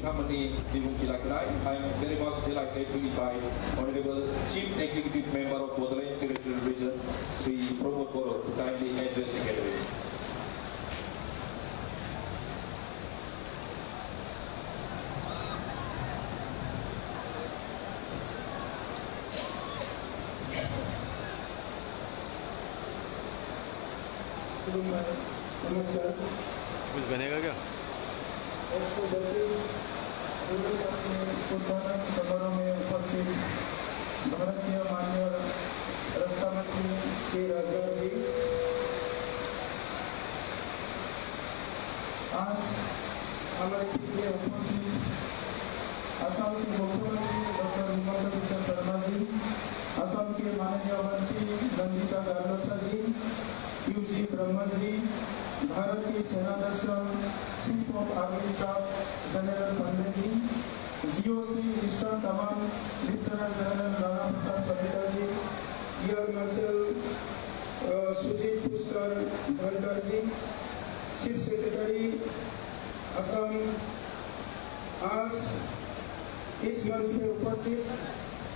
Bikamani Dibungkilakrai. I am very much delighted to invite Honorable Chief Executive Member of Bodoland Territorial Region, Sri Pramod Boro, to kindly address the gathering. नमस्कार। कुछ बनेगा क्या? 132 उद्घाटन समारोह में उपस्थित भारतीय माननीय रक्षा मंत्री श्री राजनाथ जी, आज हमारे पीछे उपस्थित असम के मुख्यमंत्री डॉक्टर हिमंत बिश्व शर्मा जी, असम के माननीय मंत्री नंदिता गार्लसा जी, यूजी ब्रह्मा जी, भारत की सेनाध्यक्ष chief of army staff general Pande ji, GOC eastern command lieutenant general Rana Pratap Kalita ji, air marshal Sujeet Pushkar Dhankar ji, chief secretary Assam, आज इस मंच में उपस्थित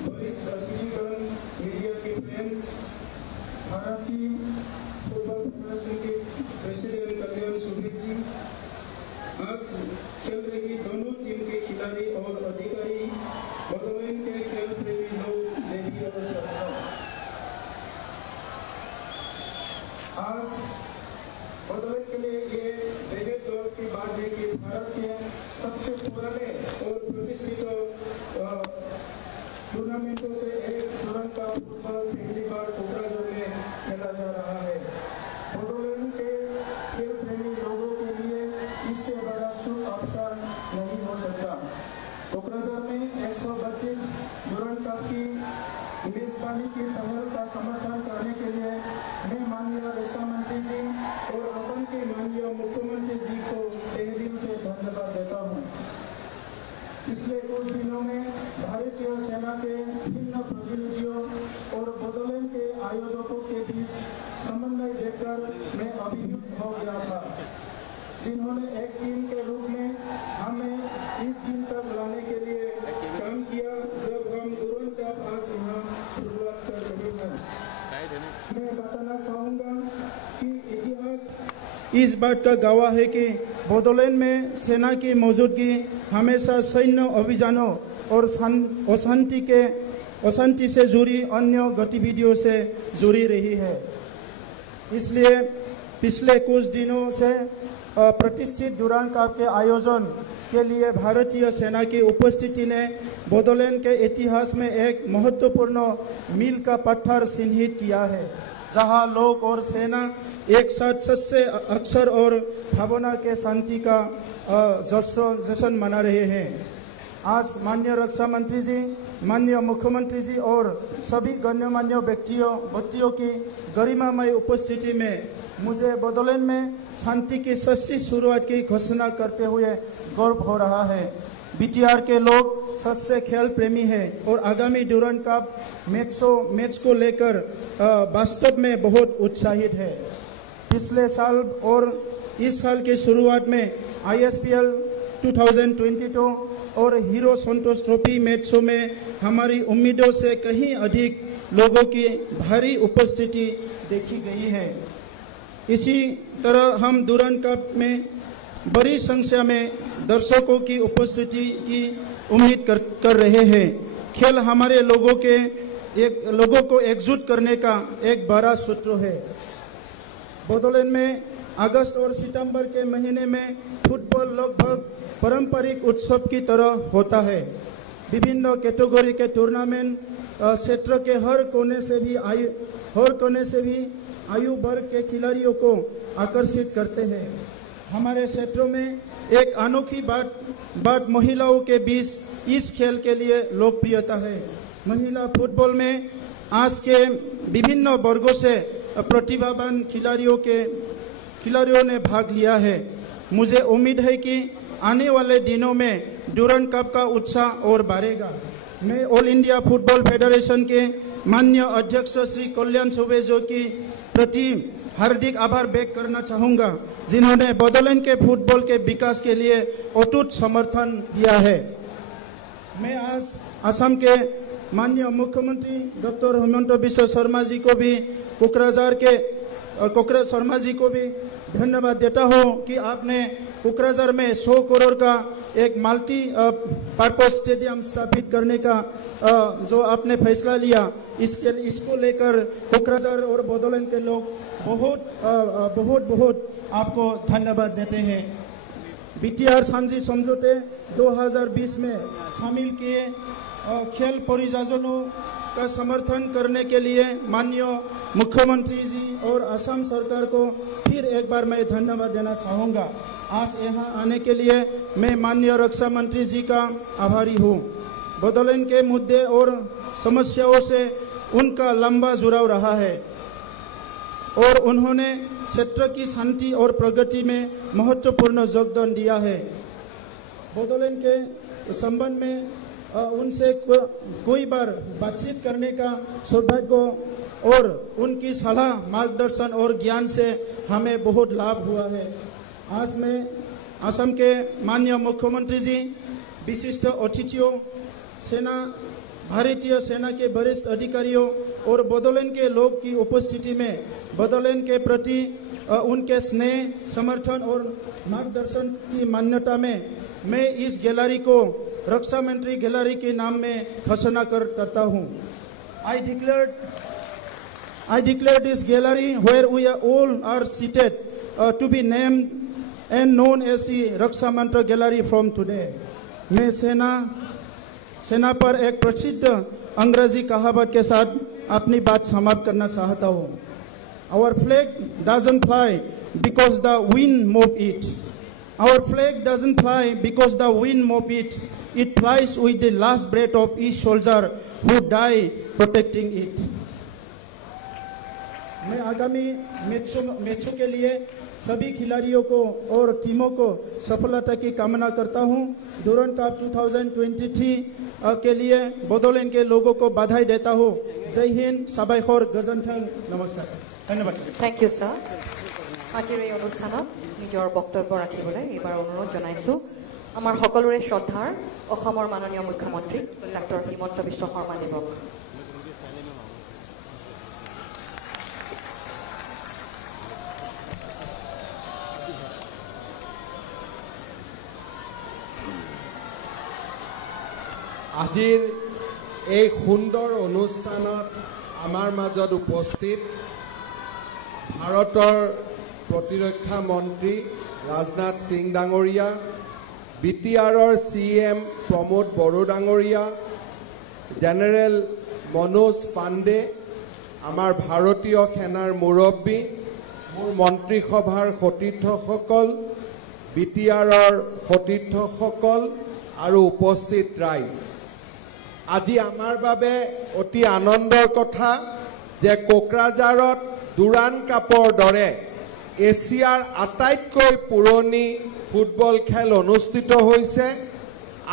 वरिष्ठ अतिथिगण, मीडिया के फ्रेंड्स, भारत की फुटबॉल फेडरेशन के प्रेसिडेंट कल्याण सुबे जी, आज खेल रही दोनों टीम के खिलाड़ी और अधिकारी, बोडोलैंड के खेल प्रेमी लोग, देवी और शास्त्रों, आज बोडोलैंड के लिए ये बेहद गौरव की बात है कि भारत के सबसे पुराने और प्रतिष्ठित टूर्नामेंटों से एक तुरंत का फुटबॉल पहली बार कोकराझार में खेला जा रहा है। बोडोलैंड के खेल प्रेमी लोगों के लिए इससे बड़ा शुभ अवसर नहीं हो सकता। कोकराझार में 132 डुरंड कप की मेजबानी की पहल का समर्थन करने के लिए मैं माननीय रक्षा मंत्री जी और असम के माननीय मुख्यमंत्री जी को तहेदिल से धन्यवाद देता हूँ। पिछले कुछ दिनों में भारतीय सेना के भिन्न प्रतिनिधियों और बोडोलैंड के आयोजकों के बीच समन्वय देखकर मैं अभिभूत हो गया था, जिन्होंने एक टीम के रूप में हमें इस दिन तक लाने के लिए काम किया जब हम डुरंड कप आज यहाँ शुरुआत कर रहे हैं। मैं बताना चाहूँगा कि इतिहास इस बात का गवाह है कि बोडोलैंड में सेना की मौजूदगी हमेशा सैन्य अभियानों और अशांति से जुड़ी अन्य गतिविधियों से जुड़ी रही है। इसलिए पिछले कुछ दिनों से प्रतिष्ठित डुरंड कप के आयोजन के लिए भारतीय सेना की उपस्थिति ने बोडोलैंड के इतिहास में एक महत्वपूर्ण मील का पत्थर चिन्हित किया है, जहां लोग और सेना एक साथ सच्चे अक्षर और भावना के शांति का जश्न मना रहे हैं। आज माननीय रक्षा मंत्री जी, माननीय मुख्यमंत्री जी और सभी गण्यमान्य व्यक्तियों की गरिमामय उपस्थिति में मुझे बोडोलैंड में शांति की सच्ची शुरुआत की घोषणा करते हुए गर्व हो रहा है। बीटीआर के लोग सच्चे खेल प्रेमी हैं और आगामी डुरंड कप मैच को लेकर वास्तव में बहुत उत्साहित है। पिछले साल और इस साल की शुरुआत में ISPL 2022 और हीरो संतोष ट्रॉफी मैचों में हमारी उम्मीदों से कहीं अधिक लोगों की भारी उपस्थिति देखी गई है। इसी तरह हम डुरंड कप में बड़ी संख्या में दर्शकों की उपस्थिति की उम्मीद कर रहे हैं। खेल हमारे लोगों को एकजुट करने का एक बड़ा सूत्र है। बोडोलैंड में अगस्त और सितंबर के महीने में फुटबॉल लगभग पारंपरिक उत्सव की तरह होता है। विभिन्न कैटेगरी के टूर्नामेंट क्षेत्र के हर कोने से भी आयु वर्ग के खिलाड़ियों को आकर्षित करते हैं। हमारे क्षेत्रों में एक अनोखी बात महिलाओं के बीच इस खेल के लिए लोकप्रियता है। महिला फुटबॉल में आज के विभिन्न वर्गों से प्रतिभावान खिलाड़ियों ने भाग लिया है। मुझे उम्मीद है कि आने वाले दिनों में डुरंड कप का उत्साह और बढ़ेगा। मैं ऑल इंडिया फुटबॉल फेडरेशन के माननीय अध्यक्ष श्री कल्याण सुबे जी की प्रति हार्दिक आभार व्यक्त करना चाहूँगा, जिन्होंने बोडोलैंड के फुटबॉल के विकास के लिए अटूट समर्थन दिया है। मैं आज असम के माननीय मुख्यमंत्री डॉक्टर हेमंत बिश्व शर्मा जी को भी कोकराझार शर्मा जी को भी धन्यवाद देता हूँ कि आपने कोकराझार में 100 करोड़ का एक मल्टी पर्पस स्टेडियम स्थापित करने का जो आपने फैसला लिया, इसको लेकर कोकराझार और बोडोलैंड के लोग बहुत आपको धन्यवाद देते हैं। बीटीआर सांझी समझौते 2020 में शामिल किए खेल परियोजनाओं का समर्थन करने के लिए माननीय मुख्यमंत्री जी और असम सरकार को फिर एक बार मैं धन्यवाद देना चाहूँगा। आज यहाँ आने के लिए मैं माननीय रक्षा मंत्री जी का आभारी हूँ। बोडोलैंड के मुद्दे और समस्याओं से उनका लंबा जुड़ाव रहा है और उन्होंने क्षेत्र की शांति और प्रगति में महत्वपूर्ण योगदान दिया है। बोडोलैंड के संबंध में उनसे कोई बार बातचीत करने का सौभाग्य और उनकी सलाह, मार्गदर्शन और ज्ञान से हमें बहुत लाभ हुआ है। आज मैं असम के माननीय मुख्यमंत्री जी, विशिष्ट अतिथियों, भारतीय सेना के वरिष्ठ अधिकारियों और बोडोलैंड के लोग की उपस्थिति में बोडोलैंड के प्रति उनके स्नेह, समर्थन और मार्गदर्शन की मान्यता में मैं इस गैलरी को रक्षा मंत्री गैलरी के नाम में घोषणा करता हूँ। I declare this gallery where we are all are seated to be named and known as the Raksha Mantra Gallery from today. मैं सेना पर एक प्रसिद्ध अंग्रेजी कहावत के साथ अपनी बात समाप्त करना चाहता हूँ। Our flag doesn't fly because the wind move it. Our flag doesn't fly because the wind move it. It flies with the last breath of each soldier who die protecting it. मैं आगामी मैचों के लिए सभी खिलाड़ियों को और टीमों को सफलता की कामना करता हूं। डुरांड कप 2023 के लिए बोडोलैंड के लोगों को बधाई देता हूं। जय हिंद, साबायखर, गजनथों, नमस्कार, धन्यवाद। Thank you sir. আজিৰ এই অনুষ্ঠানত নিজৰ বক্তব্য ৰাখিবলৈ এইবাৰ অনুৰোধ জনাইছোঁ আমাৰ সকলোৰে শ্ৰদ্ধাৰ অসমৰ মাননীয় মুখ্যমন্ত্ৰী ডক্টৰ হিমন্ত বিশ্ব শৰ্মা দেৱক। আজিৰ এই সুন্দৰ অনুষ্ঠানত আমাৰ মাজত উপস্থিত ভাৰতৰ প্ৰতিৰক্ষা মন্ত্ৰী ৰাজনাথ সিং ডাঙৰীয়া, বিটিআৰৰ CM প্ৰমোদ বড়ো ডাঙৰীয়া, জেনেৰেল মনোজ পাণ্ডে, আমাৰ ভাৰতীয় সেনাৰ মুৰব্বী, মোৰ মন্ত্ৰীসভাৰ সতীৰ্থসকল, বিটিআৰৰ সতীৰ্থসকল আৰু উপস্থিত ৰাইজ, আজি আমাৰ বাবে অতি আনন্দৰ কথা যে কোকৰাঝাৰত ডুৰান্ড কাপৰ দৰে এছিয়াৰ আটাইতকৈ পুৰণি ফুটবল খেল অনুষ্ঠিত হৈছে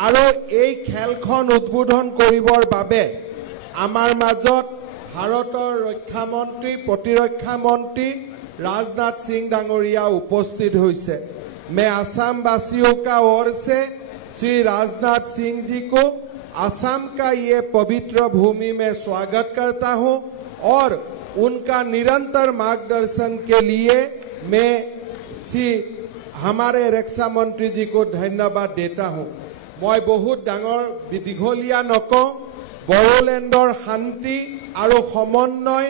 আৰু এই খেলখন উদ্বোধন কৰিবৰ বাবে আমাৰ মাজত ভাৰতৰ ৰক্ষা মন্ত্ৰী, প্ৰতিৰক্ষা মন্ত্ৰী राजनाथ सिंह डांगरिया उपस्थित हुए। मैं आसाम वासियों का ओर से श्री राजनाथ सिंह जी को आसाम का ये पवित्र भूमि में स्वागत करता हूं और उनका निरंतर मार्गदर्शन के लिए मैं श्री हमारे रक्षा मंत्री जी को धन्यवाद देता हूं। मैं बहुत डांगर दीघलिया नकौ, बोडोलैंडर शांति और समन्वय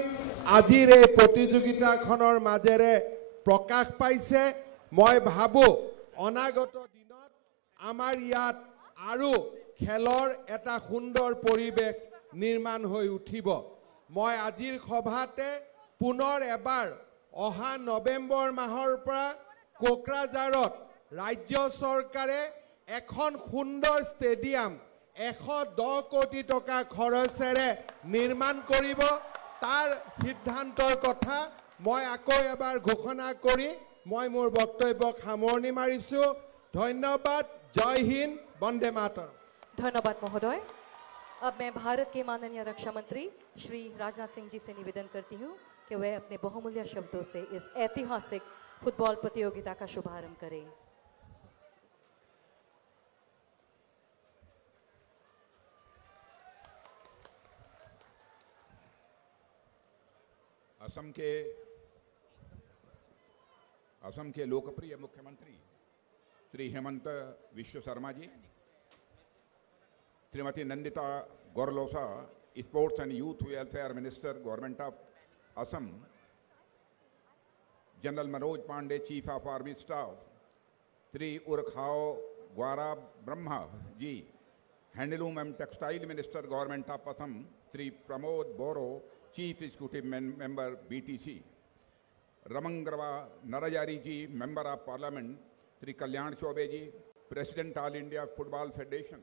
आजिर এই प्रतियोगिताखনৰ মাজেৰে प्रकाश पाइছে। मैं भाबो अनागत दिनत आमार यात आरो खेलर एटा सुंदर परिवेश निर्माण হৈ উঠিব। मैं आजिर सभाते पुनर एबार अहा नवेम्बर माहर পৰা कोकराझारत राज्य सरकारे एखन सुंदर स्टेडियम 110 कोटी टका खरचेरे निर्माण करिब। तार सिद्धांतर कथा मैं आको एबार घोषणा करी मैं मोर बक्तव्य सामरणी मारिछु। धन्यवाद। जय हिंद, वंदे मातरम। धन्यवाद महोदय। अब मैं भारत के माननीय रक्षा मंत्री श्री राजनाथ सिंह जी से निवेदन करती हूँ कि कि वे अपने बहुमूल्य शब्दों से इस ऐतिहासिक फुटबॉल प्रतियोगिता का शुभारंभ करें। असम के लोकप्रिय मुख्यमंत्री Shri Himanta Biswa Sharma ji, Shrimati Nandita Gorlosa, sports and youth welfare minister, government of Assam, general Manoj Pande, chief of army staff, Shri Urkhao Gwra Brahma ji, handloom and textile minister, government of Assam, Shri Pramod Boro, chief executive member BTC, Rwngwra Narzary ji, member of parliament, Shri Kalyan Chaubey ji, president all India football federation,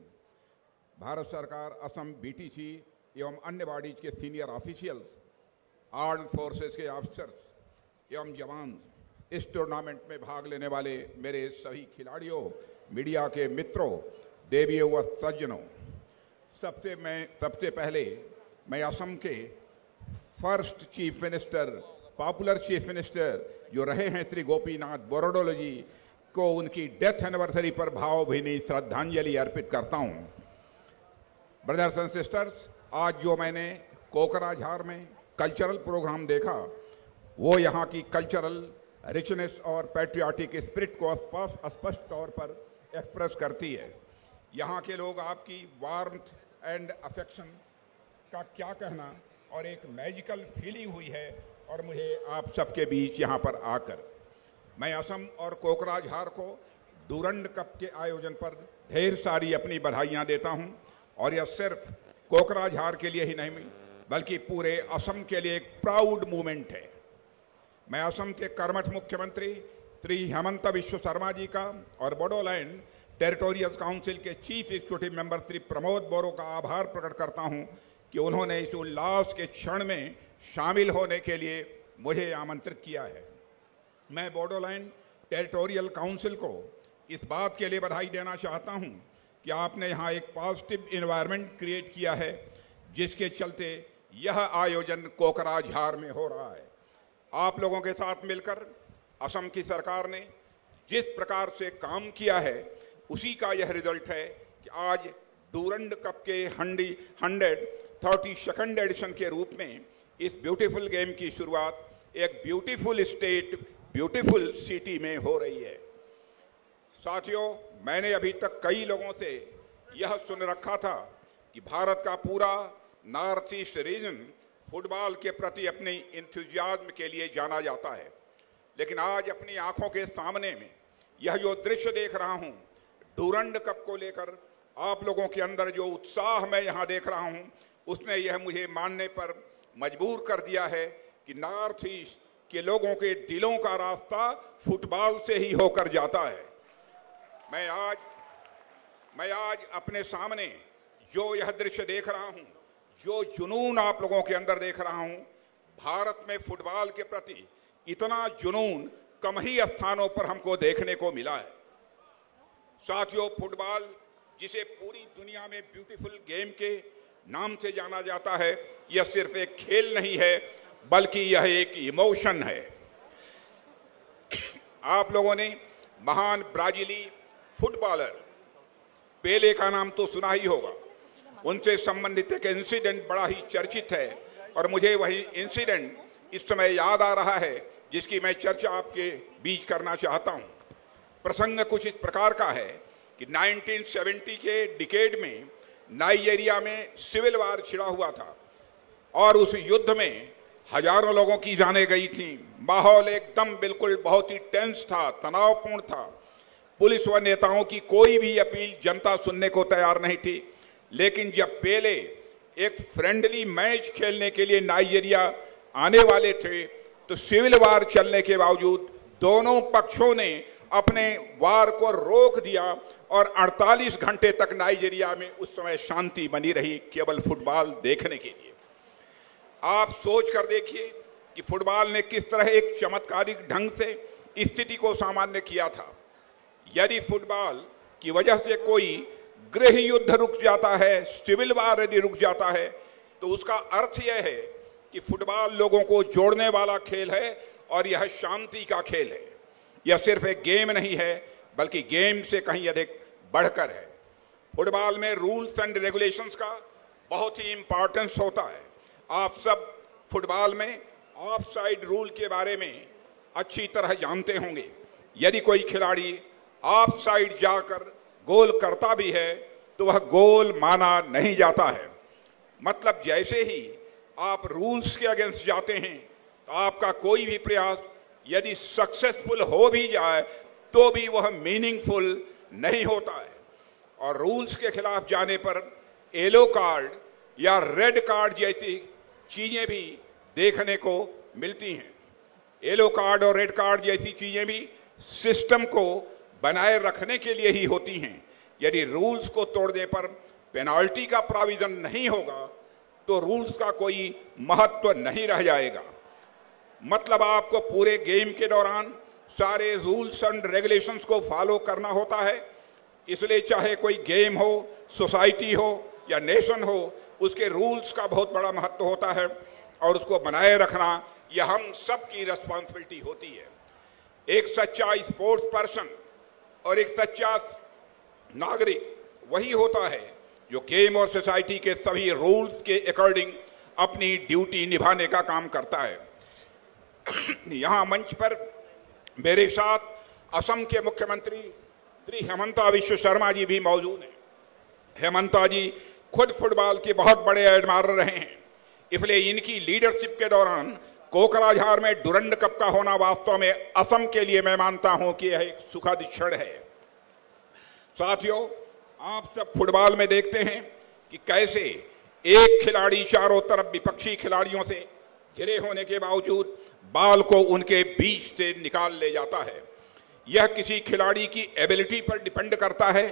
Bharat सरकार, Assam, BTC एवं अन्य bodies के senior officials, armed forces के officers एवं जवान, इस tournament में भाग लेने वाले मेरे सभी खिलाड़ियों, मीडिया के मित्रों, देवियों व सज्जनों, सबसे पहले मैं असम के first chief minister, popular chief minister जो रहे हैं श्री गोपीनाथ बोरडोले जी को उनकी डेथ एनिवर्सरी पर भावभीनी श्रद्धांजलि अर्पित करता हूं। ब्रदर्स एंड सिस्टर्स, आज जो मैंने कोकराझार में कल्चरल प्रोग्राम देखा वो यहाँ की कल्चरल रिचनेस और पैट्रियाटिक स्पिरिट को स्पष्ट तौर पर एक्सप्रेस करती है। यहाँ के लोग आपकी वार्मथ एंड अफेक्शन का क्या कहना और एक मैजिकल फीलिंग हुई है, और मुझे आप सबके बीच यहाँ पर आकर मैं असम और कोकराझार को डूरंड कप के आयोजन पर ढेर सारी अपनी बधाइयाँ देता हूँ। और यह सिर्फ कोकराझार के लिए ही नहीं बल्कि पूरे असम के लिए एक प्राउड मूवमेंट है। मैं असम के कर्मठ मुख्यमंत्री श्री हेमंत विश्व शर्मा जी का और बोडोलैंड टेरिटोरियल काउंसिल के chief executive member Shri Pramod Boro का आभार प्रकट करता हूं कि उन्होंने इस उल्लास के क्षण में शामिल होने के लिए मुझे आमंत्रित किया है। मैं बोडोलैंड टेरिटोरियल काउंसिल को इस बात के लिए बधाई देना चाहता हूं कि आपने यहाँ एक पॉजिटिव एनवायरनमेंट क्रिएट किया है, जिसके चलते यह आयोजन कोकराझार में हो रहा है। आप लोगों के साथ मिलकर असम की सरकार ने जिस प्रकार से काम किया है उसी का यह रिजल्ट है कि आज डूरंड कप के 132nd एडिशन के रूप में इस ब्यूटीफुल गेम की शुरुआत एक ब्यूटीफुल स्टेट, ब्यूटीफुल सिटी में हो रही है। साथियों, मैंने अभी तक कई लोगों से यह सुन रखा था कि भारत का पूरा नॉर्थ ईस्ट रीजन फुटबॉल के प्रति अपने इंथुजियाज्म के लिए जाना जाता है, लेकिन आज अपनी आंखों के सामने में यह जो दृश्य देख रहा हूं, डूरंड कप को लेकर आप लोगों के अंदर जो उत्साह मैं यहां देख रहा हूं, उसने यह मुझे मानने पर मजबूर कर दिया है कि नॉर्थ ईस्ट के लोगों के दिलों का रास्ता फुटबॉल से ही होकर जाता है। मैं आज अपने सामने जो यह दृश्य देख रहा हूं, जो जुनून आप लोगों के अंदर देख रहा हूं, भारत में फुटबॉल के प्रति इतना जुनून कम ही स्थानों पर हमको देखने को मिला है। साथियों, फुटबॉल जिसे पूरी दुनिया में ब्यूटीफुल गेम के नाम से जाना जाता है, यह सिर्फ एक खेल नहीं है बल्कि यह एक इमोशन है। आप लोगों ने महान ब्राजीली फुटबॉलर पेले का नाम तो सुना ही होगा। उनसे संबंधित एक इंसिडेंट बड़ा ही चर्चित है और मुझे वही इंसिडेंट इस समय याद आ रहा है जिसकी मैं चर्चा आपके बीच करना चाहता हूं। प्रसंग कुछ इस प्रकार का है कि 1970 के डिकेड में नाइजीरिया में सिविल वार छिड़ा हुआ था और उस युद्ध में हजारों लोगों की जानें गई थी। माहौल एकदम बिल्कुल बहुत ही टेंस था, तनावपूर्ण था। पुलिस व नेताओं की कोई भी अपील जनता सुनने को तैयार नहीं थी। लेकिन जब पेले एक फ्रेंडली मैच खेलने के लिए नाइजीरिया आने वाले थे तो सिविल वार चलने के बावजूद दोनों पक्षों ने अपने वार को रोक दिया और 48 घंटे तक नाइजीरिया में उस समय शांति बनी रही, केवल फुटबॉल देखने के लिए। आप सोच कर देखिए कि फुटबॉल ने किस तरह एक चमत्कारिक ढंग से स्थिति को सामान्य किया था। यदि फुटबॉल की वजह से कोई गृह युद्ध रुक जाता है, सिविल वार यदि रुक जाता है, तो उसका अर्थ यह है कि फुटबॉल लोगों को जोड़ने वाला खेल है और यह शांति का खेल है। यह सिर्फ एक गेम नहीं है बल्कि गेम से कहीं अधिक बढ़कर है। फुटबॉल में रूल्स एंड रेगुलेशंस का बहुत ही इंपॉर्टेंस होता है। आप सब फुटबॉल में ऑफ साइड रूल के बारे में अच्छी तरह जानते होंगे। यदि कोई खिलाड़ी ऑफ साइड जाकर गोल करता भी है तो वह गोल माना नहीं जाता है। मतलब जैसे ही आप रूल्स के अगेंस्ट जाते हैं तो आपका कोई भी प्रयास यदि सक्सेसफुल हो भी जाए तो भी वह मीनिंगफुल नहीं होता है। और रूल्स के खिलाफ जाने पर येलो कार्ड या रेड कार्ड जैसी चीजें भी देखने को मिलती हैं। येलो कार्ड और रेड कार्ड जैसी चीजें भी सिस्टम को बनाए रखने के लिए ही होती हैं। यदि रूल्स को तोड़ने पर पेनाल्टी का प्रोविजन नहीं होगा तो रूल्स का कोई महत्व नहीं रह जाएगा। मतलब आपको पूरे गेम के दौरान सारे रूल्स एंड रेगुलेशंस को फॉलो करना होता है। इसलिए चाहे कोई गेम हो, सोसाइटी हो या नेशन हो, उसके रूल्स का बहुत बड़ा महत्व होता है और उसको बनाए रखना यह हम सब की रिस्पॉन्सिबिलिटी होती है। एक सच्चा स्पोर्ट्स पर्सन और एक सच्चा नागरिक वही होता है जो गेम और सोसाइटी के सभी रूल्स के अकॉर्डिंग अपनी ड्यूटी निभाने का काम करता है। यहाँ मंच पर मेरे साथ असम के मुख्यमंत्री श्री हेमंता विश्व शर्मा जी भी मौजूद हैं। हेमंता जी खुद फुटबॉल के बहुत बड़े एडमायर रहे हैं, इसलिए इनकी लीडरशिप के दौरान कोकराझार में डुरंड कप का होना वास्तव में असम के लिए मैं मानता हूं कि यह एक सुखद क्षण है। साथियों, आप सब फुटबॉल में देखते हैं कि कैसे एक खिलाड़ी चारों तरफ विपक्षी खिलाड़ियों से घिरे होने के बावजूद बॉल को उनके बीच से निकाल ले जाता है। यह किसी खिलाड़ी की एबिलिटी पर डिपेंड करता है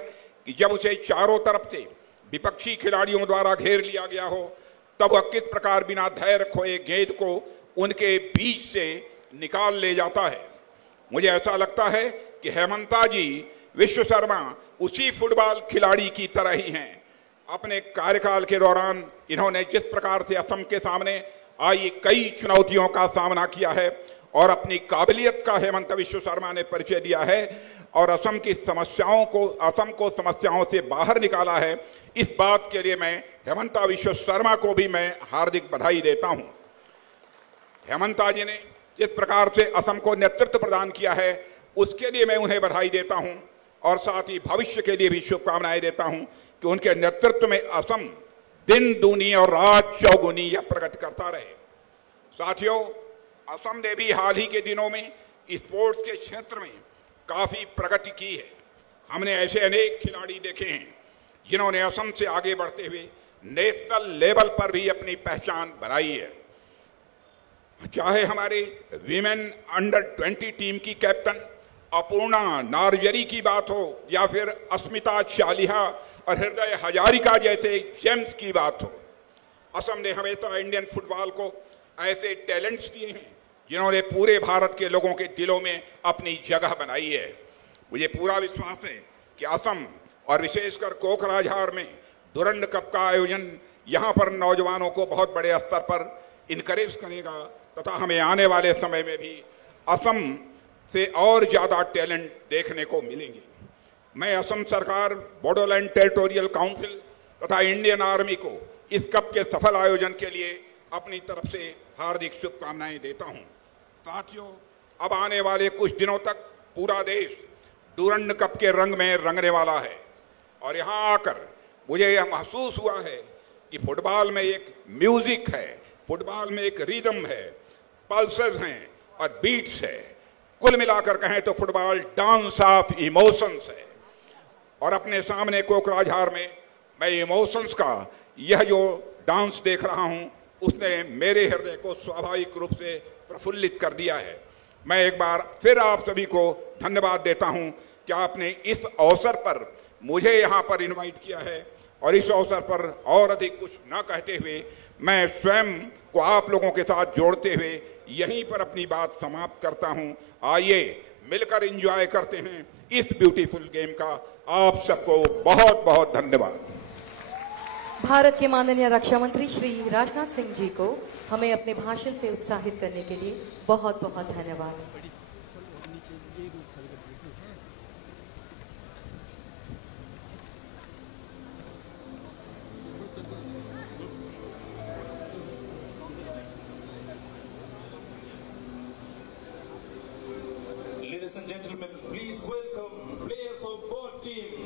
कि जब उसे चारों तरफ से विपक्षी खिलाड़ियों द्वारा घेर लिया गया हो तब वह किस प्रकार बिना धैर्य खोए गेंद को उनके बीच से निकाल ले जाता है। मुझे ऐसा लगता है कि हेमंता जी विश्व शर्मा उसी फुटबॉल खिलाड़ी की तरह ही हैं। अपने कार्यकाल के दौरान इन्होंने जिस प्रकार से असम के सामने आई कई चुनौतियों का सामना किया है और अपनी काबिलियत का हेमंत विश्व शर्मा ने परिचय दिया है और असम की समस्याओं को समस्याओं से बाहर निकाला है। इस बात के लिए मैं हेमंता विश्व शर्मा को भी मैं हार्दिक बधाई देता हूं। हेमंता जी ने जिस प्रकार से असम को नेतृत्व प्रदान किया है उसके लिए मैं उन्हें बधाई देता हूं और साथ ही भविष्य के लिए भी शुभकामनाएं देता हूं कि उनके नेतृत्व में असम दिन दूनी और रात चौगुनी यह प्रगति करता रहे। साथियों, असम ने भी हाल ही के दिनों में स्पोर्ट्स के क्षेत्र में काफी प्रगति की है। हमने ऐसे अनेक खिलाड़ी देखे हैं जिन्होंने असम से आगे बढ़ते हुए नेशनल लेवल पर भी अपनी पहचान बनाई है। चाहे हमारे विमेन अंडर 20 टीम की कैप्टन अपूर्णा नार्जरी की बात हो या फिर अस्मिता चालिहा और हृदय हजारिका जैसे जेम्स की बात हो, असम ने हमेशा इंडियन फुटबॉल को ऐसे टैलेंट्स दिए हैं जिन्होंने पूरे भारत के लोगों के दिलों में अपनी जगह बनाई है। मुझे पूरा विश्वास है कि असम और विशेषकर कोकराझार में डुरंड कप का आयोजन यहाँ पर नौजवानों को बहुत बड़े स्तर पर इनकरेज करेगा तथा हमें आने वाले समय में भी असम से और ज़्यादा टैलेंट देखने को मिलेंगे। मैं असम सरकार, बोडोलैंड टेरिटोरियल काउंसिल तथा इंडियन आर्मी को इस कप के सफल आयोजन के लिए अपनी तरफ से हार्दिक शुभकामनाएं देता हूं। साथियों, अब आने वाले कुछ दिनों तक पूरा देश डुरंड कप के रंग में रंगने वाला है और यहाँ आकर मुझे यह महसूस हुआ है कि फुटबॉल में एक म्यूजिक है, फुटबॉल में एक रिदम है, पल्सेस हैं और बीट्स है। कुल मिलाकर कहें तो फुटबॉल डांस ऑफ इमोशंस है और अपने सामने कोकराझार में मैं इमोशंस का यह जो डांस देख रहा हूं उसने मेरे हृदय को स्वाभाविक रूप से प्रफुल्लित कर दिया है। मैं एक बार फिर आप सभी को धन्यवाद देता हूं कि आपने इस अवसर पर मुझे यहाँ पर इनवाइट किया है और इस अवसर पर और अधिक कुछ न कहते हुए मैं स्वयं को आप लोगों के साथ जोड़ते हुए यहीं पर अपनी बात समाप्त करता हूं। आइए मिलकर एंजॉय करते हैं इस ब्यूटीफुल गेम का। आप सबको बहुत बहुत धन्यवाद। भारत के माननीय रक्षा मंत्री श्री राजनाथ सिंह जी को हमें अपने भाषण से उत्साहित करने के लिए बहुत बहुत धन्यवाद। Ladies and gentlemen, please welcome players of both teams.